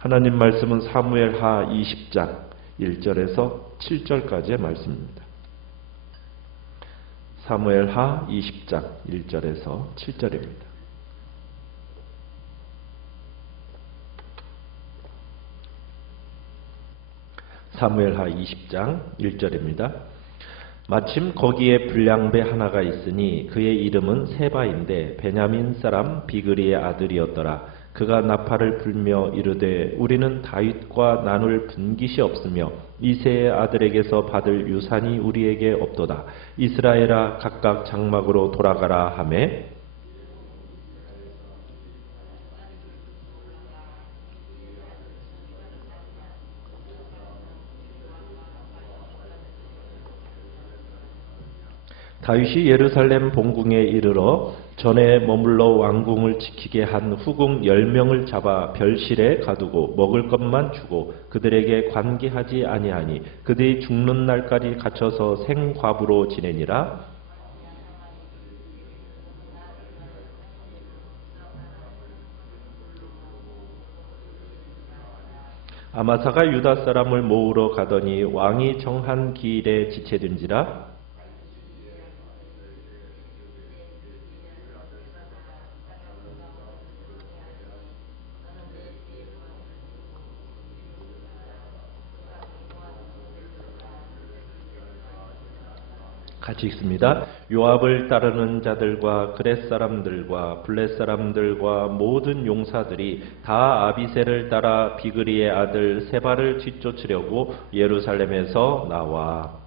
하나님 말씀은 사무엘하 20장 1절에서 7절까지의 말씀입니다. 사무엘하 20장 1절에서 7절입니다. 사무엘하 20장 1절입니다. 마침 거기에 불량배 하나가 있으니 그의 이름은 세바인데 베냐민 사람 비그리의 아들이었더라. 그가 나팔을 불며 이르되 우리는 다윗과 나눌 분깃이 없으며 이새의 아들에게서 받을 유산이 우리에게 없도다. 이스라엘아 각각 장막으로 돌아가라 하매 다윗이 예루살렘 본궁에 이르러 전에 머물러 왕궁을 지키게 한 후궁 10명을 잡아 별실에 가두고 먹을 것만 주고 그들에게 관계하지 아니하니 그들이 죽는 날까지 갇혀서 생과부로 지내니라. 아마사가 유다 사람을 모으러 가더니 왕이 정한 기일에 지체된지라. 같이 읽습니다. 요압을 따르는 자들과 그렛 사람들과 블렛 사람들과 모든 용사들이 다 아비새를 따라 비그리의 아들 세바를 뒤쫓으려고 예루살렘에서 나와.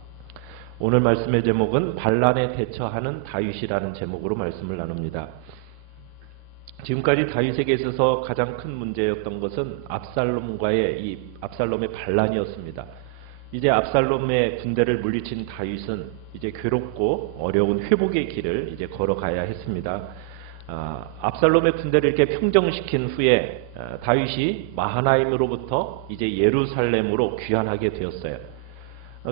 오늘 말씀의 제목은 반란에 대처하는 다윗이라는 제목으로 말씀을 나눕니다. 지금까지 다윗에게 있어서 가장 큰 문제였던 것은 압살롬의 반란이었습니다. 이제 압살롬의 군대를 물리친 다윗은 이제 괴롭고 어려운 회복의 길을 이제 걸어가야 했습니다. 압살롬의 군대를 이렇게 평정시킨 후에 다윗이 마하나임으로부터 이제 예루살렘으로 귀환하게 되었어요.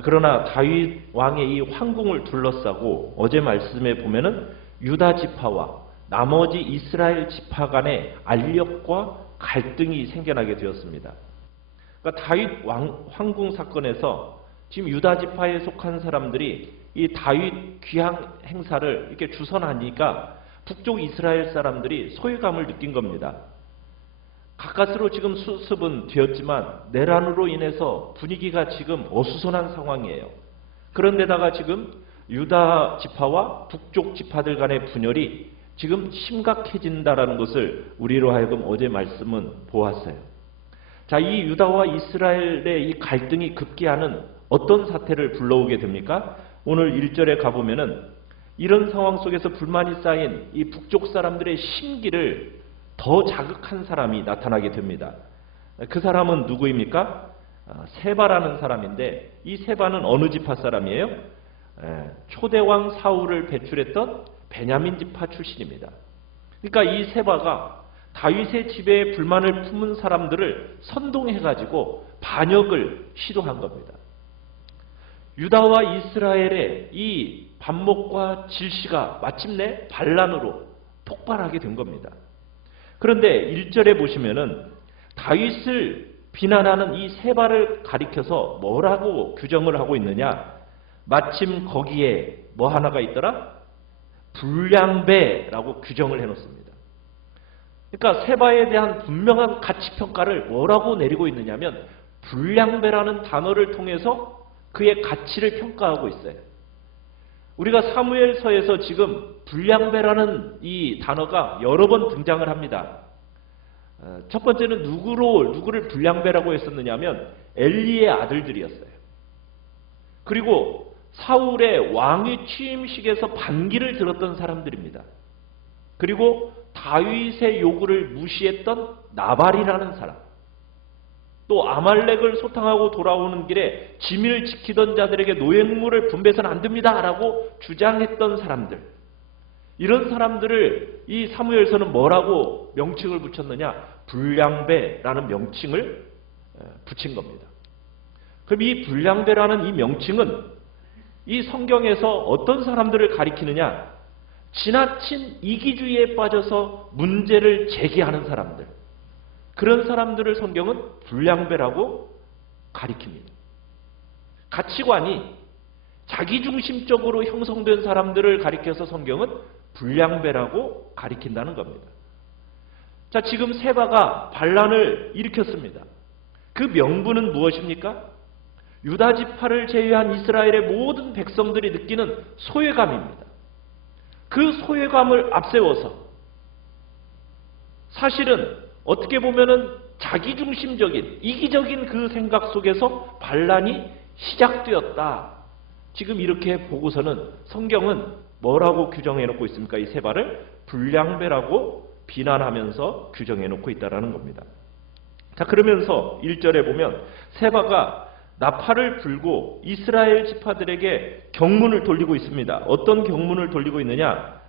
그러나 다윗 왕의 이 황궁을 둘러싸고 어제 말씀에 보면은 유다 지파와 나머지 이스라엘 지파 간의 알력과 갈등이 생겨나게 되었습니다. 그러니까 다윗 황궁 사건에서 지금 유다 지파에 속한 사람들이 이 다윗 귀향 행사를 이렇게 주선하니까 북쪽 이스라엘 사람들이 소외감을 느낀 겁니다. 가까스로 지금 수습은 되었지만 내란으로 인해서 분위기가 지금 어수선한 상황이에요. 그런데다가 지금 유다 지파와 북쪽 지파들 간의 분열이 지금 심각해진다라는 것을 우리로 하여금 어제 말씀은 보았어요. 자, 이 유다와 이스라엘의 이 갈등이 급기야는 어떤 사태를 불러오게 됩니까? 오늘 1절에 가보면은 이런 상황 속에서 불만이 쌓인 이 북쪽 사람들의 심기를 더 자극한 사람이 나타나게 됩니다. 그 사람은 누구입니까? 세바라는 사람인데 이 세바는 어느 지파 사람이에요? 초대왕 사울을 배출했던 베냐민 지파 출신입니다. 그러니까 이 세바가 다윗의 집에 불만을 품은 사람들을 선동해가지고 반역을 시도한 겁니다. 유다와 이스라엘의 이 반목과 질시가 마침내 반란으로 폭발하게 된 겁니다. 그런데 1절에 보시면은 다윗을 비난하는 이 세바를 가리켜서 뭐라고 규정을 하고 있느냐? 마침 거기에 뭐 하나가 있더라? 불량배라고 규정을 해놓습니다. 그러니까 세바에 대한 분명한 가치평가를 뭐라고 내리고 있느냐면 불량배라는 단어를 통해서 그의 가치를 평가하고 있어요. 우리가 사무엘서에서 지금 불량배라는 이 단어가 여러 번 등장을 합니다. 첫 번째는 누구를 불량배라고 했었느냐면 엘리의 아들들이었어요. 그리고 사울의 왕위 취임식에서 반기를 들었던 사람들입니다. 그리고 다윗의 요구를 무시했던 나발이라는 사람, 또 아말렉을 소탕하고 돌아오는 길에 지민을 지키던 자들에게 노예물을 분배해서는 안 됩니다 라고 주장했던 사람들, 이런 사람들을 이 사무엘서는 뭐라고 명칭을 붙였느냐? 불량배라는 명칭을 붙인 겁니다. 그럼 이 불량배라는 이 명칭은 이 성경에서 어떤 사람들을 가리키느냐? 지나친 이기주의에 빠져서 문제를 제기하는 사람들, 그런 사람들을 성경은 불량배라고 가리킵니다. 가치관이 자기중심적으로 형성된 사람들을 가리켜서 성경은 불량배라고 가리킨다는 겁니다. 자, 지금 세바가 반란을 일으켰습니다. 그 명분은 무엇입니까? 유다 지파를 제외한 이스라엘의 모든 백성들이 느끼는 소외감입니다. 그 소외감을 앞세워서 사실은 어떻게 보면은 자기중심적인 이기적인 그 생각 속에서 반란이 시작되었다. 지금 이렇게 보고서는 성경은 뭐라고 규정해 놓고 있습니까? 이 세바를 불량배라고 비난하면서 규정해 놓고 있다는 겁니다. 자, 그러면서 1절에 보면 세바가 나팔을 불고 이스라엘 지파들에게 경문을 돌리고 있습니다. 어떤 경문을 돌리고 있느냐?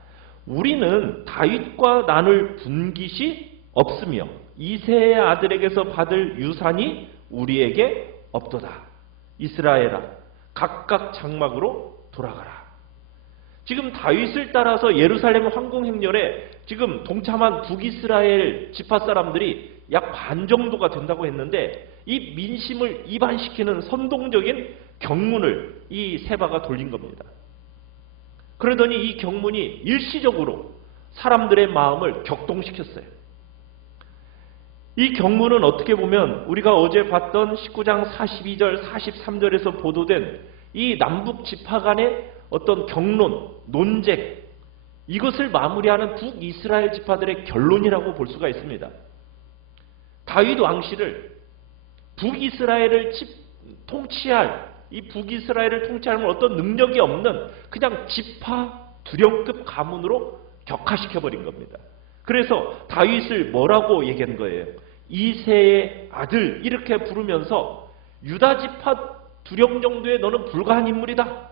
우리는 다윗과 나눌 분깃이 없으며 이새의 아들에게서 받을 유산이 우리에게 없도다. 이스라엘아, 각각 장막으로 돌아가라. 지금 다윗을 따라서 예루살렘 황궁 행렬에 지금 동참한 북이스라엘 지파 사람들이 약 반 정도가 된다고 했는데 이 민심을 이반시키는 선동적인 경문을 이 세바가 돌린 겁니다. 그러더니 이 경문이 일시적으로 사람들의 마음을 격동시켰어요. 이 경문은 어떻게 보면 우리가 어제 봤던 19장 42절, 43절에서 보도된 이 남북 지파 간의 어떤 경론, 논쟁, 이것을 마무리하는 북이스라엘 지파들의 결론이라고 볼 수가 있습니다. 다윗 왕실을 북이스라엘을 통치할 이 북이스라엘을 통치하는 어떤 능력이 없는 그냥 지파 두령급 가문으로 격화시켜버린 겁니다. 그래서 다윗을 뭐라고 얘기한 거예요? 이새의 아들 이렇게 부르면서 유다 지파 두령 정도의 너는 불과한 인물이다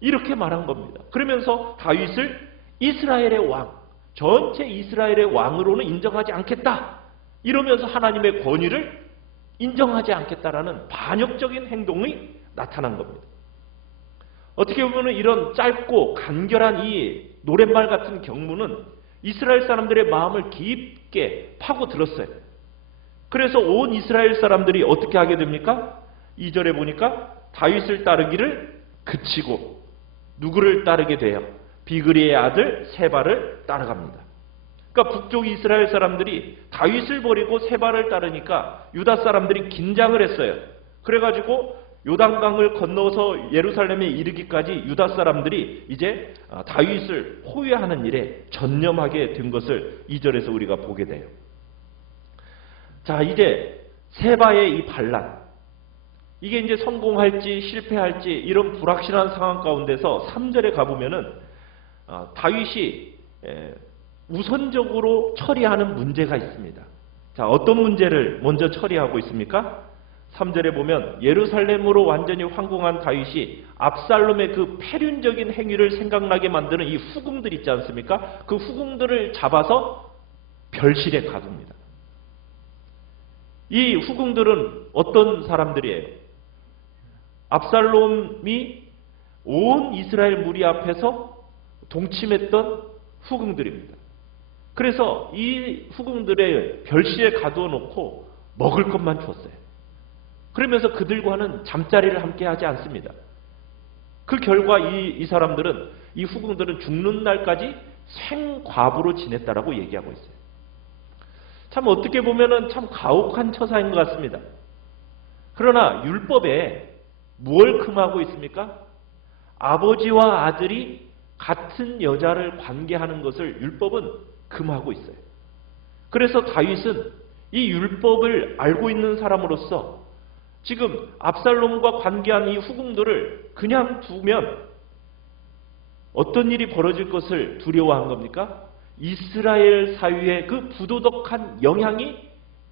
이렇게 말한 겁니다. 그러면서 다윗을 이스라엘의 왕, 전체 이스라엘의 왕으로는 인정하지 않겠다 이러면서 하나님의 권위를 인정하지 않겠다라는 반역적인 행동이 나타난 겁니다. 어떻게 보면 이런 짧고 간결한 이 노랫말 같은 경문은 이스라엘 사람들의 마음을 깊게 파고들었어요. 그래서 온 이스라엘 사람들이 어떻게 하게 됩니까? 2절에 보니까 다윗을 따르기를 그치고 누구를 따르게 돼요? 비그리의 아들 세바를 따라갑니다. 그러니까 북쪽 이스라엘 사람들이 다윗을 버리고 세바를 따르니까 유다 사람들이 긴장을 했어요. 그래가지고 요단강을 건너서 예루살렘에 이르기까지 유다 사람들이 이제 다윗을 호위하는 일에 전념하게 된 것을 2절에서 우리가 보게 돼요. 자, 이제 세바의 이 반란, 이게 이제 성공할지 실패할지 이런 불확실한 상황 가운데서 3절에 가보면은 다윗이 우선적으로 처리하는 문제가 있습니다. 자, 어떤 문제를 먼저 처리하고 있습니까? 3절에 보면 예루살렘으로 완전히 황궁한 다윗이 압살롬의 그 패륜적인 행위를 생각나게 만드는 이 후궁들 있지 않습니까? 그 후궁들을 잡아서 별실에 가둡니다. 이 후궁들은 어떤 사람들이에요? 압살롬이 온 이스라엘 무리 앞에서 동침했던 후궁들입니다. 그래서 이 후궁들의 별실에 가두어 놓고 먹을 것만 줬어요. 그러면서 그들과는 잠자리를 함께 하지 않습니다. 그 결과 이 사람들은, 이 후궁들은 죽는 날까지 생과부로 지냈다라고 얘기하고 있어요. 참 어떻게 보면은 참 가혹한 처사인 것 같습니다. 그러나 율법에 무엇을 금하고 있습니까? 아버지와 아들이 같은 여자를 관계하는 것을 율법은 금하고 있어요. 그래서 다윗은 이 율법을 알고 있는 사람으로서 지금 압살롬과 관계한 이 후궁들을 그냥 두면 어떤 일이 벌어질 것을 두려워한 겁니까? 이스라엘 사회에 그 부도덕한 영향이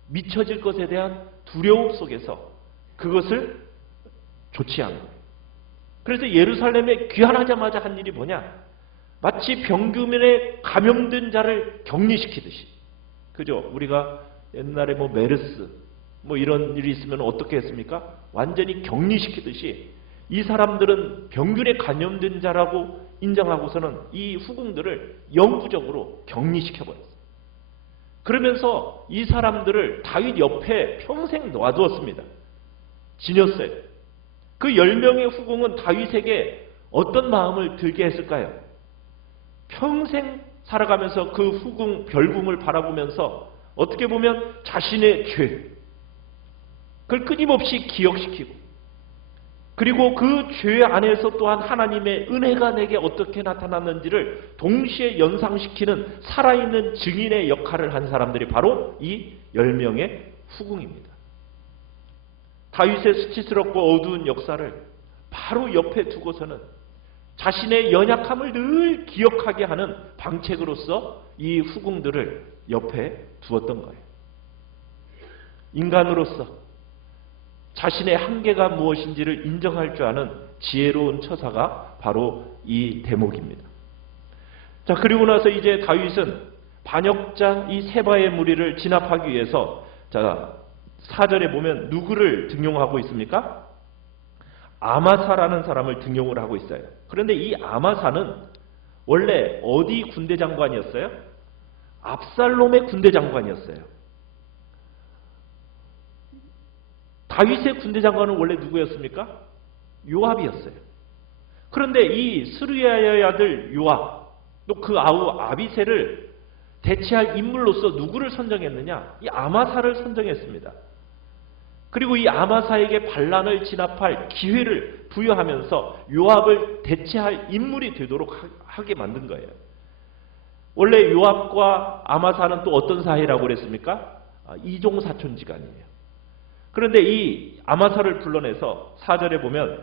미쳐질 것에 대한 두려움 속에서 그것을 조치한 거예요. 그래서 예루살렘에 귀환하자마자 한 일이 뭐냐? 마치 병균에 감염된 자를 격리시키듯이, 그죠? 우리가 옛날에 뭐 메르스 뭐 이런 일이 있으면 어떻게 했습니까? 완전히 격리시키듯이 이 사람들은 병균에 감염된 자라고 인정하고서는 이 후궁들을 영구적으로 격리시켜버렸어요. 그러면서 이 사람들을 다윗 옆에 평생 놔두었습니다. 지녔어요. 그 10명의 후궁은 다윗에게 어떤 마음을 들게 했을까요? 평생 살아가면서 그 후궁, 별궁을 바라보면서 어떻게 보면 자신의 죄, 그걸 끊임없이 기억시키고, 그리고 그 죄 안에서 또한 하나님의 은혜가 내게 어떻게 나타났는지를 동시에 연상시키는 살아있는 증인의 역할을 한 사람들이 바로 이 10명의 후궁입니다. 다윗의 수치스럽고 어두운 역사를 바로 옆에 두고서는 자신의 연약함을 늘 기억하게 하는 방책으로서 이 후궁들을 옆에 두었던 거예요. 인간으로서 자신의 한계가 무엇인지를 인정할 줄 아는 지혜로운 처사가 바로 이 대목입니다. 자, 그리고 나서 이제 다윗은 반역자 이 세바의 무리를 진압하기 위해서, 자, 4절에 보면 누구를 등용하고 있습니까? 아마사라는 사람을 등용을 하고 있어요. 그런데 이 아마사는 원래 어디 군대 장관이었어요? 압살롬의 군대 장관이었어요. 다윗의 군대 장관은 원래 누구였습니까? 요압이었어요. 그런데 이 스루야의 아들 요압, 또 그 아우 아비새를 대체할 인물로서 누구를 선정했느냐? 이 아마사를 선정했습니다. 그리고 이 아마사에게 반란을 진압할 기회를 부여하면서 요압을 대체할 인물이 되도록 하게 만든 거예요. 원래 요압과 아마사는 또 어떤 사이라고 그랬습니까? 이종사촌지간이에요. 그런데 이 아마사를 불러내서 4절에 보면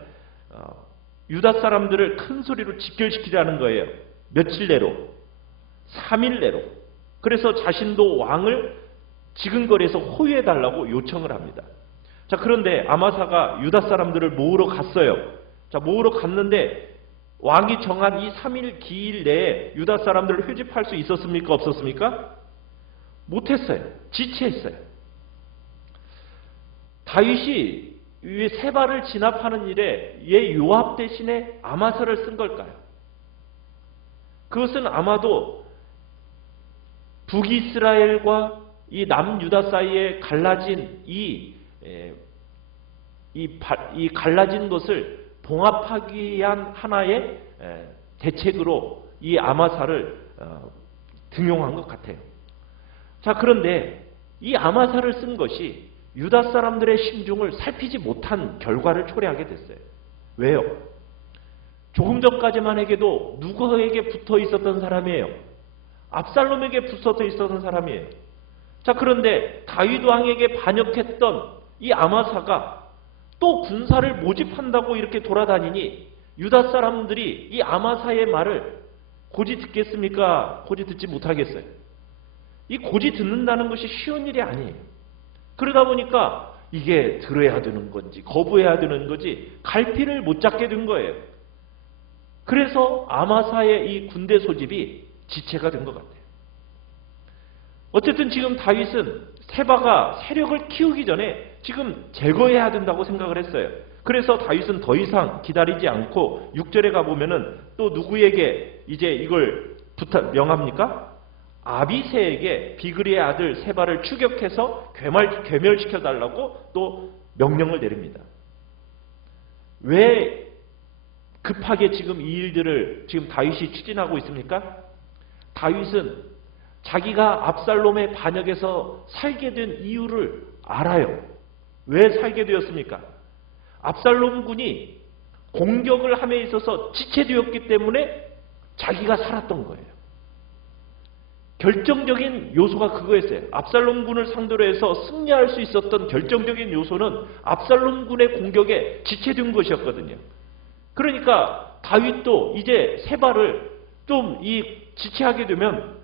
유다 사람들을 큰 소리로 집결시키자는 거예요. 며칠 내로? 3일 내로. 그래서 자신도 왕을 지근거리에서 호위해달라고 요청을 합니다. 자, 그런데 아마사가 유다 사람들을 모으러 갔어요. 자, 모으러 갔는데 왕이 정한 이 3일 기일 내에 유다 사람들을 회집할 수 있었습니까? 없었습니까? 못했어요. 지체했어요. 다윗이 세바를 진압하는 일에 얘 요압 대신에 아마사를 쓴 걸까요? 그것은 아마도 북이스라엘과 이 남유다 사이에 갈라진 이 갈라진 것을 봉합하기 위한 하나의 대책으로 이 아마사를 등용한 것 같아요. 자, 그런데 이 아마사를 쓴 것이 유다 사람들의 심중을 살피지 못한 결과를 초래하게 됐어요. 왜요? 조금 전까지만 해도 누구에게 붙어 있었던 사람이에요? 압살롬에게 붙어 있었던 사람이에요. 자, 그런데 다윗 왕에게 반역했던 이 아마사가 또 군사를 모집한다고 이렇게 돌아다니니 유다 사람들이 이 아마사의 말을 고지 듣겠습니까? 고지 듣지 못하겠어요. 이 고지 듣는다는 것이 쉬운 일이 아니에요. 그러다 보니까 이게 들어야 되는 건지 거부해야 되는 건지 갈피를 못 잡게 된 거예요. 그래서 아마사의 이 군대 소집이 지체가 된 것 같아요. 어쨌든 지금 다윗은 세바가 세력을 키우기 전에 지금 제거해야 된다고 생각을 했어요. 그래서 다윗은 더 이상 기다리지 않고 6절에 가보면은 또 누구에게 이제 이걸 명합니까? 아비새에게 비그리의 아들 세바를 추격해서 괴멸시켜달라고 또 명령을 내립니다. 왜 급하게 지금 이 일들을 지금 다윗이 추진하고 있습니까? 다윗은 자기가 압살롬의 반역에서 살게 된 이유를 알아요. 왜 살게 되었습니까? 압살롬 군이 공격을 함에 있어서 지체되었기 때문에 자기가 살았던 거예요. 결정적인 요소가 그거였어요. 압살롬 군을 상대로 해서 승리할 수 있었던 결정적인 요소는 압살롬 군의 공격에 지체된 것이었거든요. 그러니까 다윗도 이제 세바를 좀 지체하게 되면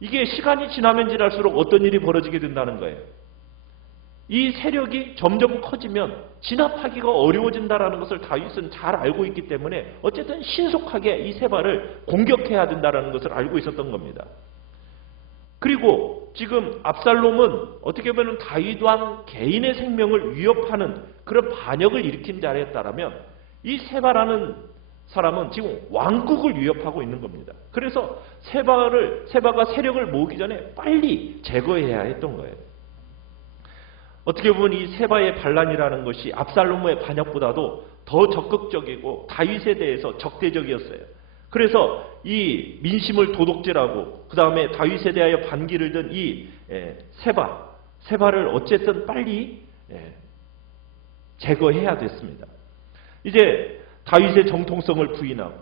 이게 시간이 지나면 지날수록 어떤 일이 벌어지게 된다는 거예요. 이 세력이 점점 커지면 진압하기가 어려워진다는 것을 다윗은 잘 알고 있기 때문에 어쨌든 신속하게 이 세바를 공격해야 된다는 것을 알고 있었던 겁니다. 그리고 지금 압살롬은 어떻게 보면 다윗 왕 개인의 생명을 위협하는 그런 반역을 일으킨 자리에 따르면 이 세바라는 사람은 지금 왕국을 위협하고 있는 겁니다. 그래서 세바가 세력을 모으기 전에 빨리 제거해야 했던 거예요. 어떻게 보면 이 세바의 반란이라는 것이 압살롬의 반역보다도 더 적극적이고 다윗에 대해서 적대적이었어요. 그래서 이 민심을 도둑질하고 그 다음에 다윗에 대하여 반기를 든 이 세바를 어쨌든 빨리 제거해야 됐습니다. 이제 다윗의 정통성을 부인하고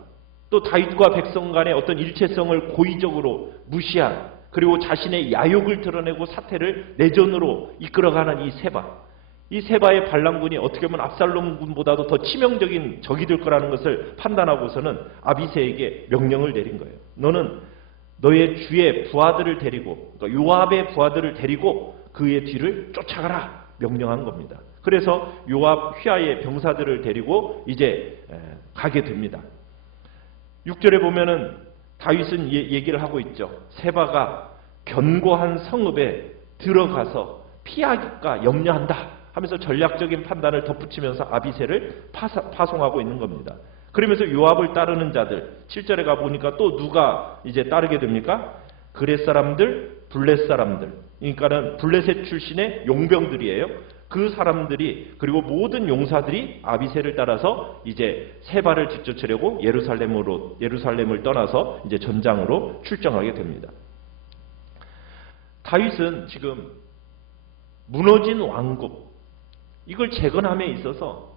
또 다윗과 백성 간의 어떤 일체성을 고의적으로 무시한, 그리고 자신의 야욕을 드러내고 사태를 내전으로 이끌어가는 이 세바의 반란군이 어떻게 보면 압살롬 군보다도 더 치명적인 적이 될 거라는 것을 판단하고서는 아비새에게 명령을 내린 거예요. 너는 너의 주의 부하들을 데리고, 그러니까 요압의 부하들을 데리고 그의 뒤를 쫓아가라 명령한 겁니다. 그래서 요압 휘하의 병사들을 데리고 이제 가게 됩니다. 6절에 보면은 다윗은 얘기를 하고 있죠. 세바가 견고한 성읍에 들어가서 피하기가 염려한다 하면서 전략적인 판단을 덧붙이면서 아비새를 파송하고 있는 겁니다. 그러면서 요압을 따르는 자들, 7절에 가보니까 또 누가 이제 따르게 됩니까? 그렛 사람들, 블렛 사람들, 그러니까는 블렛의 출신의 용병들이에요. 그 사람들이, 그리고 모든 용사들이 아비새를 따라서 이제 세바를 뒤쫓으려고 예루살렘을 떠나서 이제 전장으로 출정하게 됩니다. 다윗은 지금 무너진 왕국, 이걸 재건함에 있어서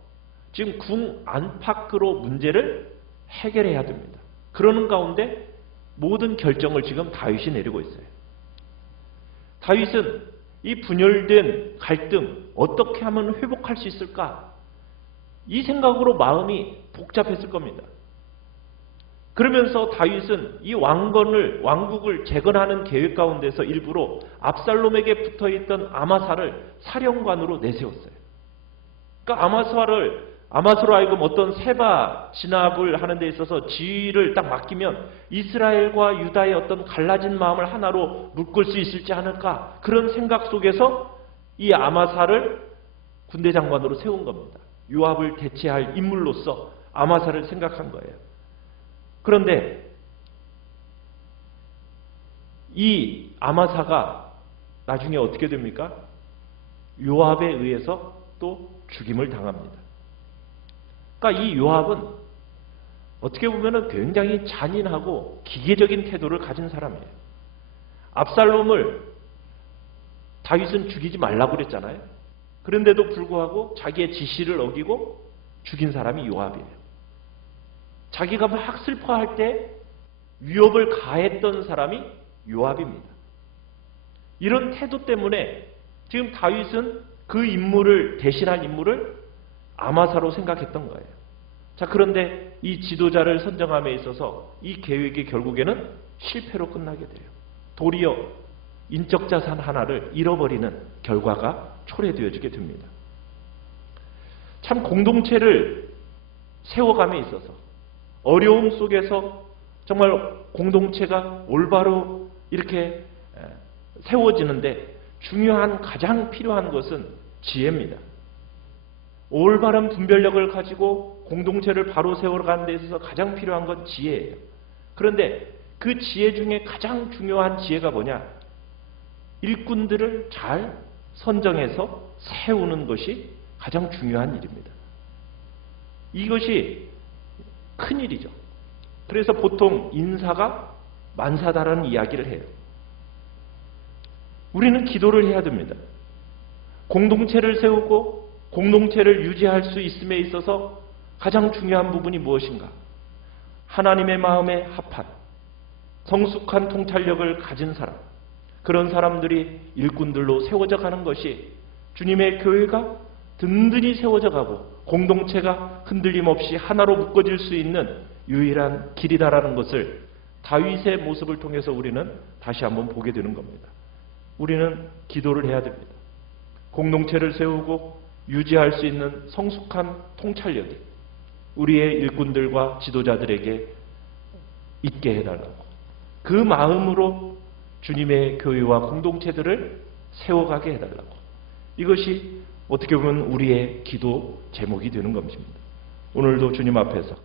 지금 궁 안팎으로 문제를 해결해야 됩니다. 그러는 가운데 모든 결정을 지금 다윗이 내리고 있어요. 다윗은 이 분열된 갈등 어떻게 하면 회복할 수 있을까? 이 생각으로 마음이 복잡했을 겁니다. 그러면서 다윗은 이 왕국을 재건하는 계획 가운데서 일부러 압살롬에게 붙어있던 아마사를 사령관으로 내세웠어요. 그러니까 아마사로 하여금 어떤 세바 진압을 하는 데 있어서 지휘를 딱 맡기면 이스라엘과 유다의 어떤 갈라진 마음을 하나로 묶을 수 있을지 않을까, 그런 생각 속에서 이 아마사를 군대 장관으로 세운 겁니다. 요압을 대체할 인물로서 아마사를 생각한 거예요. 그런데 이 아마사가 나중에 어떻게 됩니까? 요압에 의해서 또 죽임을 당합니다. 그러니까 이 요압은 어떻게 보면 굉장히 잔인하고 기계적인 태도를 가진 사람이에요. 압살롬을 다윗은 죽이지 말라고 그랬잖아요. 그런데도 불구하고 자기의 지시를 어기고 죽인 사람이 요압이에요. 자기가 막 슬퍼할 때 위협을 가했던 사람이 요압입니다. 이런 태도 때문에 지금 다윗은 그 인물을 대신할 인물을 아마사로 생각했던 거예요. 자, 그런데 이 지도자를 선정함에 있어서 이 계획이 결국에는 실패로 끝나게 돼요. 도리어 인적 자산 하나를 잃어버리는 결과가 초래되어지게 됩니다. 참 공동체를 세워감에 있어서 어려움 속에서 정말 공동체가 올바로 이렇게 세워지는데 가장 필요한 것은 지혜입니다. 올바른 분별력을 가지고 공동체를 바로 세워가는 데 있어서 가장 필요한 건 지혜예요. 그런데 그 지혜 중에 가장 중요한 지혜가 뭐냐? 일꾼들을 잘 선정해서 세우는 것이 가장 중요한 일입니다. 이것이 큰일이죠. 그래서 보통 인사가 만사다라는 이야기를 해요. 우리는 기도를 해야 됩니다. 공동체를 세우고 공동체를 유지할 수 있음에 있어서 가장 중요한 부분이 무엇인가? 하나님의 마음에 합한 성숙한 통찰력을 가진 사람, 그런 사람들이 일꾼들로 세워져 가는 것이 주님의 교회가 든든히 세워져 가고 공동체가 흔들림 없이 하나로 묶어질 수 있는 유일한 길이다라는 것을 다윗의 모습을 통해서 우리는 다시 한번 보게 되는 겁니다. 우리는 기도를 해야 됩니다. 공동체를 세우고 유지할 수 있는 성숙한 통찰력이 우리의 일꾼들과 지도자들에게 있게 해달라고, 그 마음으로 주님의 교회와 공동체들을 세워가게 해달라고, 이것이 어떻게 보면 우리의 기도 제목이 되는 것입니다. 오늘도 주님 앞에서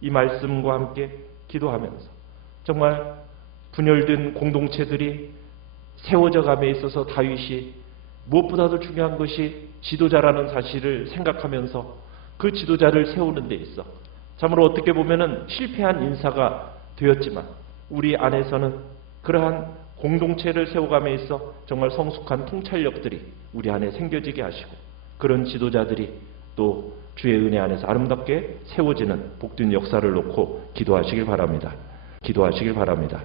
이 말씀과 함께 기도하면서 정말 분열된 공동체들이 세워져 감에 있어서 다윗이 무엇보다도 중요한 것이 지도자라는 사실을 생각하면서 그 지도자를 세우는 데 있어 참으로 어떻게 보면은 실패한 인사가 되었지만 우리 안에서는 그러한 공동체를 세워감에 있어 정말 성숙한 통찰력들이 우리 안에 생겨지게 하시고 그런 지도자들이 또 주의 은혜 안에서 아름답게 세워지는 복된 역사를 놓고 기도하시길 바랍니다. 기도하시길 바랍니다.